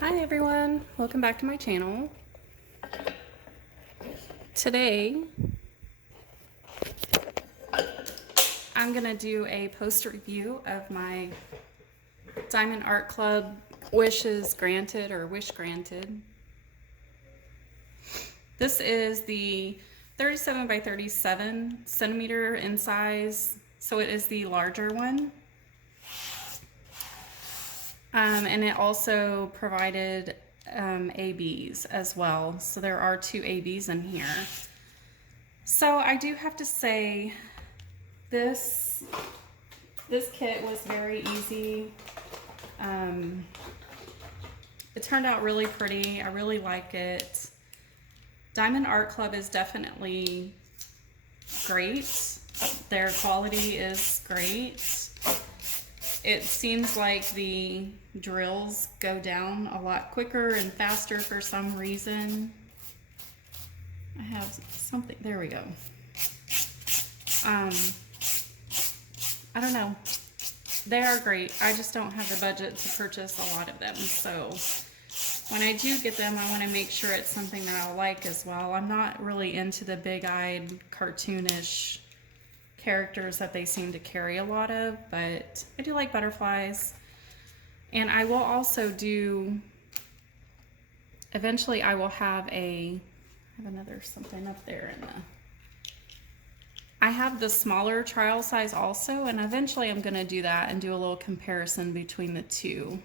Hi everyone, welcome back to my channel. Today I'm gonna do a poster review of my Diamond Art Club Wishes Granted or Wish Granted. This is the 37 by 37 centimeter in size, so it is the larger one. And it also provided ABs as well. So there are two ABs in here. So I do have to say this kit was very easy. It turned out really pretty. I really like it. Diamond Art Club is definitely great. Their quality is great. It seems like the drills go down a lot quicker and faster for some reason. I have something, there we go. I don't know. They are great. I just don't have the budget to purchase a lot of them. So when I do get them, I want to make sure it's something that I'll like as well. I'm not really into the big-eyed, cartoonish characters that they seem to carry a lot of, but I do like butterflies. And I will also do, eventually I will have another something up there in the, I have the smaller trial size also, and eventually I'm gonna do that and do a little comparison between the two.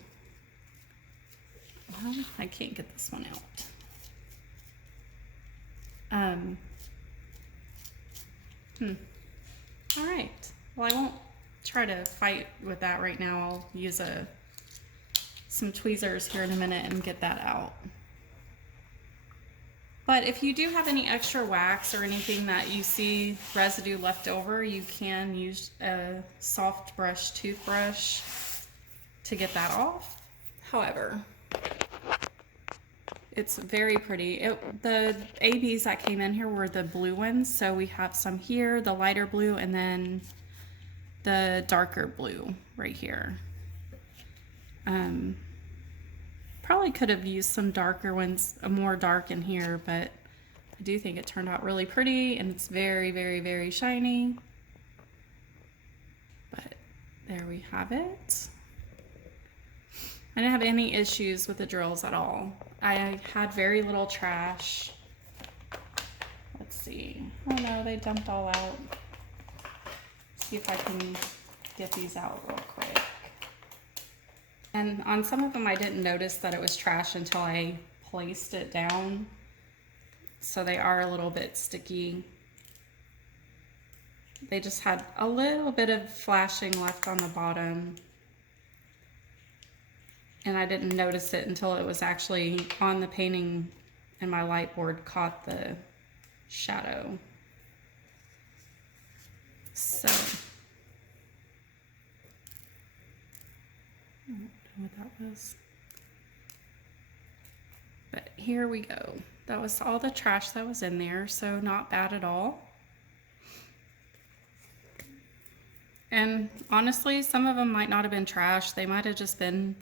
Well, I can't get this one out. All right, well, I won't try to fight with that right now. I'll use some tweezers here in a minute and get that out. But if you do have any extra wax or anything that you see residue left over, you can use a soft brush toothbrush to get that off. However, it's very pretty. The ABs that came in here were the blue ones, so we have some here, the lighter blue, and then the darker blue right here. Probably could have used some darker ones, more dark in here, but I do think it turned out really pretty, and it's very, very, very shiny. But there we have it. I didn't have any issues with the drills at all. I had very little trash. Let's see. Oh no, they dumped all out. Let's see if I can get these out real quick. And on some of them I didn't notice that it was trash until I placed it down. So they are a little bit sticky. They just had a little bit of flashing left on the bottom. And I didn't notice it until it was actually on the painting and my light board caught the shadow. So, I don't know what that was. But here we go. That was all the trash that was in there, so not bad at all. And honestly, some of them might not have been trash. They might have just been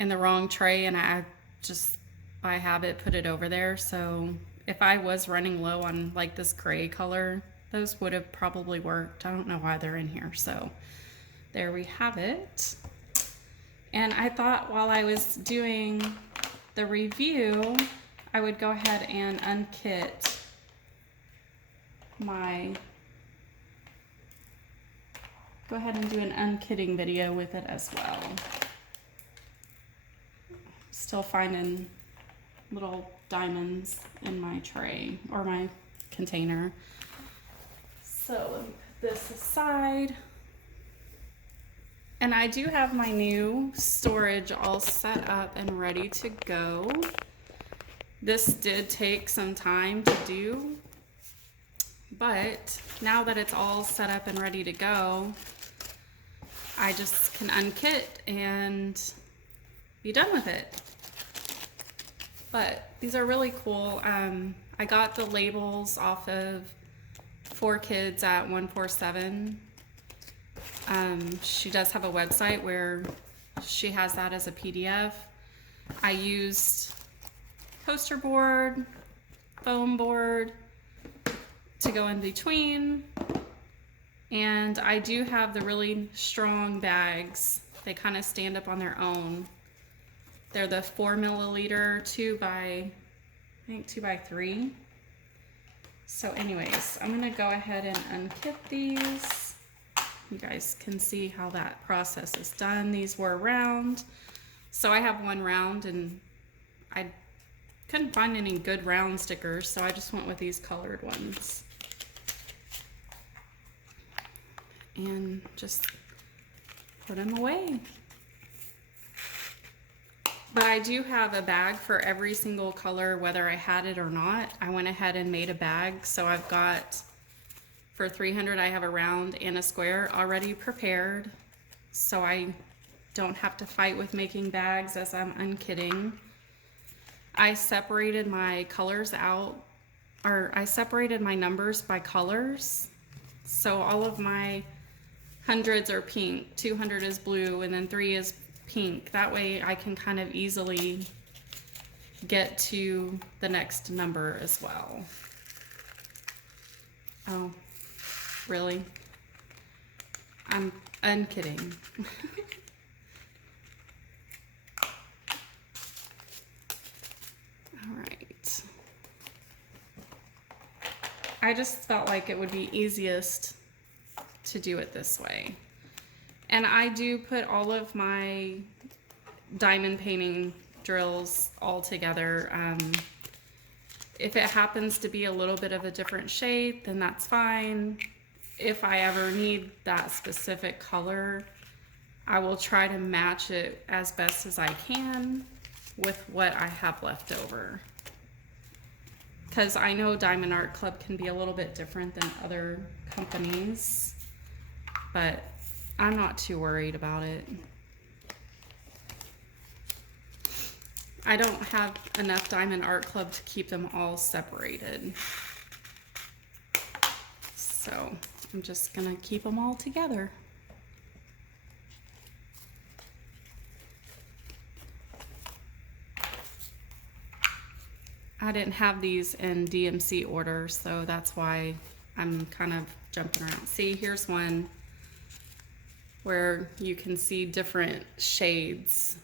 in the wrong tray, and I just by habit put it over there. So if I was running low on like this gray color, those would have probably worked. I don't know why they're in here. So there we have it. And I thought while I was doing the review, I would go ahead and unkit go ahead and do an unkitting video with it as well. Still finding little diamonds in my tray or my container. So let me put this aside. And I do have my new storage all set up and ready to go. This did take some time to do, but now that it's all set up and ready to go, I just can unkit and be done with it. But these are really cool. I got the labels off of 4Kids at 147. She does have a website where she has that as a PDF. I used poster board, foam board to go in between. And I do have the really strong bags. They kind of stand up on their own. They're the 4 milliliter 2 by, I think 2 by 3. So anyways, I'm gonna go ahead and unkit these. You guys can see how that process is done. These were round. So I have one round and I couldn't find any good round stickers, so I just went with these colored ones. And just put them away. But I do have a bag for every single color, whether I had it or not. I went ahead and made a bag. So I've got, for 300, I have a round and a square already prepared. So I don't have to fight with making bags as I'm unkitting. I separated my colors out, or I separated my numbers by colors. So all of my hundreds are pink, 200 is blue, and then 3 is pink. That way I can kind of easily get to the next number as well. Oh, really? I'm kidding. All right. I just felt like it would be easiest to do it this way. And I do put all of my diamond painting drills all together. If it happens to be a little bit of a different shade, then that's fine. If I ever need that specific color, I will try to match it as best as I can with what I have left over. Because I know Diamond Art Club can be a little bit different than other companies, but I'm not too worried about it. I don't have enough Diamond Art Club to keep them all separated. So I'm just gonna keep them all together. I didn't have these in DMC order, so that's why I'm kind of jumping around. See, here's one where you can see different shades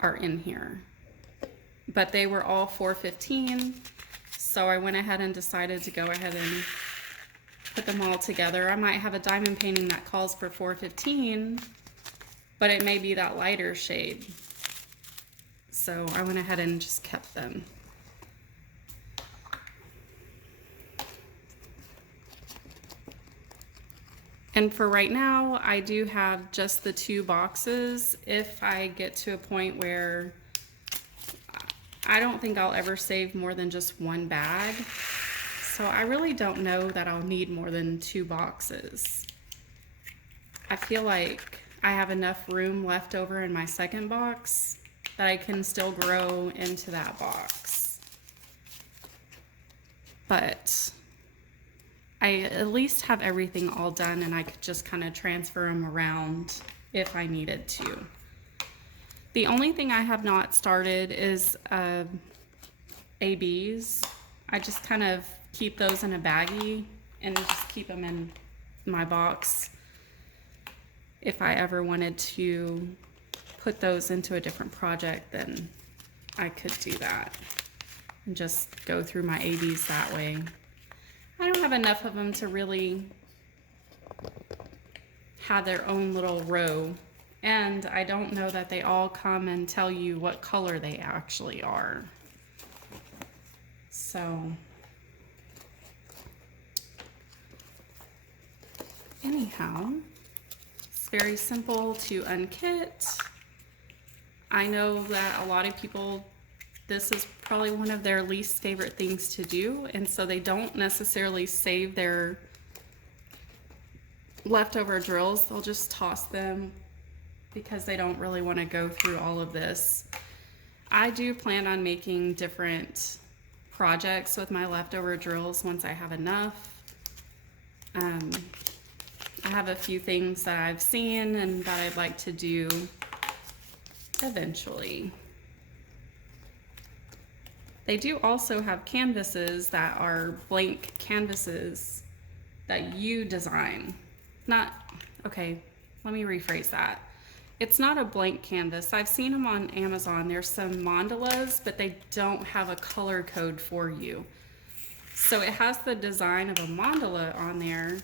are in here, but they were all 415, so I went ahead and decided to go ahead and put them all together. I might have a diamond painting that calls for 415, but it may be that lighter shade, so I went ahead and just kept them. And for right now, I do have just the 2 boxes. If I get to a point where I don't think I'll ever save more than just 1 bag. So I really don't know that I'll need more than 2 boxes. I feel like I have enough room left over in my second box that I can still grow into that box. But I at least have everything all done, and I could just kind of transfer them around if I needed to. The only thing I have not started is ABs. I just kind of keep those in a baggie and just keep them in my box. If I ever wanted to put those into a different project, then I could do that and just go through my ABs that way. I don't have enough of them to really have their own little row, and I don't know that they all come and tell you what color they actually are. So anyhow, it's very simple to unkit. I know that a lot of people, this is probably one of their least favorite things to do, and so they don't necessarily save their leftover drills. They'll just toss them because they don't really want to go through all of this. I do plan on making different projects with my leftover drills once I have enough. I have a few things that I've seen and that I'd like to do eventually. They do also have canvases that are blank canvases that you design. Okay, let me rephrase that. It's not a blank canvas. I've seen them on Amazon. There's some mandalas, but they don't have a color code for you. So it has the design of a mandala on there,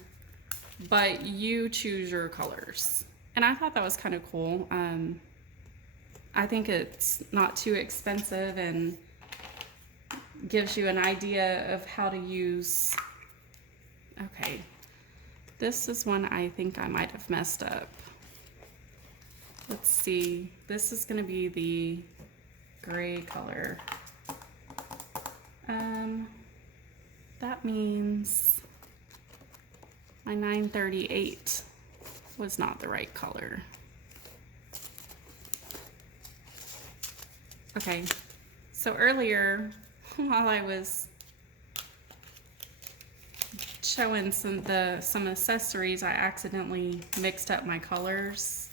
but you choose your colors. And I thought that was kind of cool. I think it's not too expensive and gives you an idea of how to use. Okay, this is one I think I might have messed up. Let's see, this is gonna be the gray color. That means my 938 was not the right color. Okay, so earlier while I was showing some accessories, I accidentally mixed up my colors.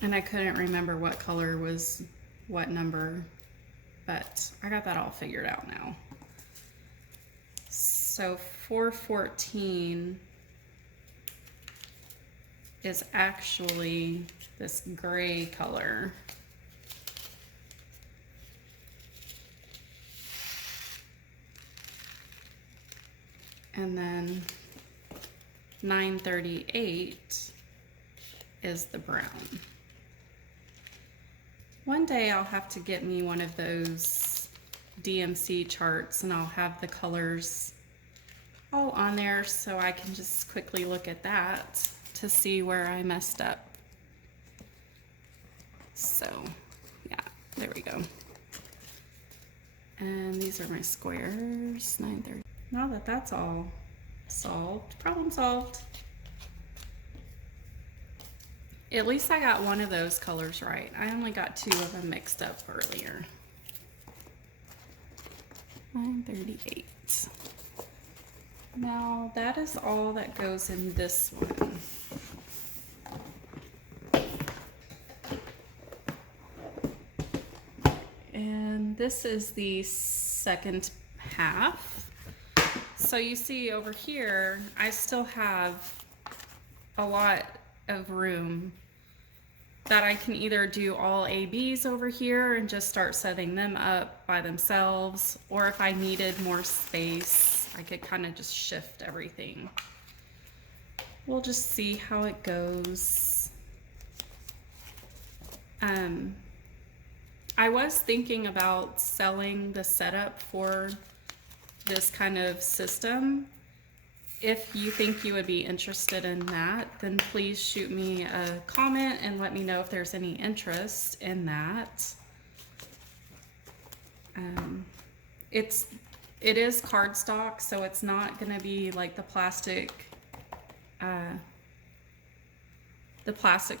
And I couldn't remember what color was what number, but I got that all figured out now. So 414 is actually this gray color. And then 938 is the brown. One day I'll have to get me one of those DMC charts and I'll have the colors all on there so I can just quickly look at that to see where I messed up. So yeah, there we go. And these are my squares, 930. Now that that's all solved, problem solved. At least I got one of those colors right. I only got two of them mixed up earlier. 938. Now that is all that goes in this one. And this is the second half. So you see over here, I still have a lot of room that I can either do all ABs over here and just start setting them up by themselves, or if I needed more space, I could kind of just shift everything. We'll just see how it goes. I was thinking about selling the setup for this kind of system. If you think you would be interested in that, then please shoot me a comment and let me know if there's any interest in that. It is cardstock, so it's not going to be like the plastic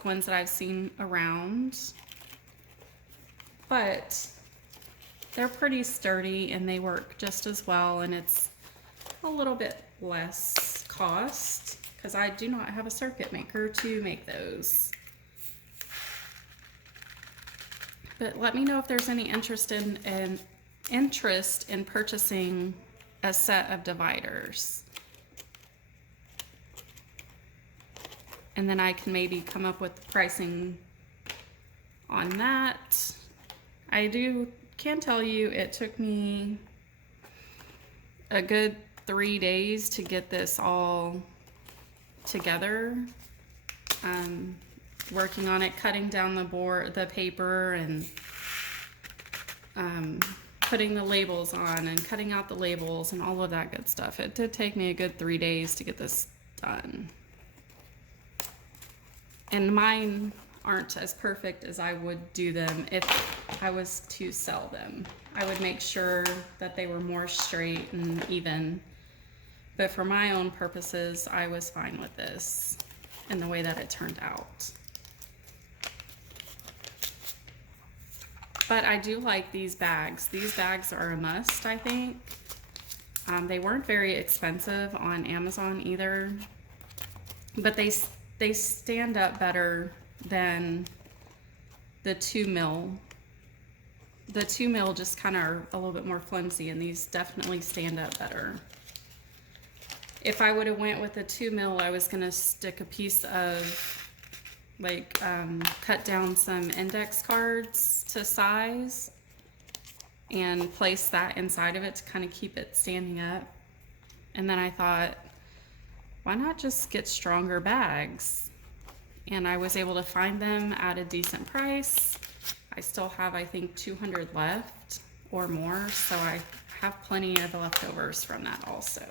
ones that I've seen around, but they're pretty sturdy and they work just as well, and it's a little bit less cost because I do not have a circuit maker to make those. But let me know if there's any interest in purchasing a set of dividers, and then I can maybe come up with the pricing on that. I can tell you it took me a good 3 days to get this all together. Working on it, cutting down the paper, and putting the labels on and cutting out the labels and all of that good stuff. It did take me a good 3 days to get this done. And mine aren't as perfect as I would do them if I was to sell them. I would make sure that they were more straight and even. But for my own purposes, I was fine with this and the way that it turned out. But I do like these bags. These bags are a must, I think. They weren't very expensive on Amazon either, but they stand up better than the 2 mil. The 2 mil just kind of are a little bit more flimsy, and these definitely stand up better. If I would have went with a 2 mil, I was gonna stick a piece of like cut down some index cards to size and place that inside of it to kind of keep it standing up. And then I thought, why not just get stronger bags? And I was able to find them at a decent price. I still have, I think, 200 left or more, so I have plenty of leftovers from that also.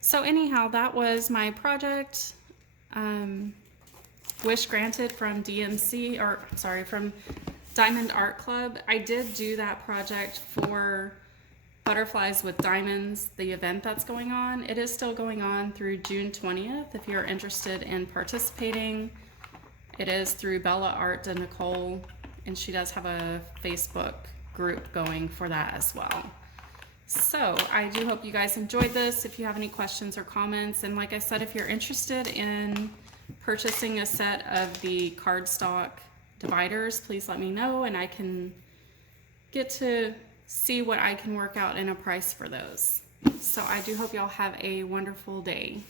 So anyhow, that was my project. Wish granted from DMC, or sorry, from Diamond Art Club. I did do that project for Butterflies with Diamonds, the event that's going on. It is still going on through June 20th if you're interested in participating. It is through Bella Art de Nicole, and she does have a Facebook group going for that as well. So I do hope you guys enjoyed this. If you have any questions or comments, and like I said, if you're interested in purchasing a set of the cardstock dividers, please let me know, and I can get to see what I can work out in a price for those. So I do hope y'all have a wonderful day.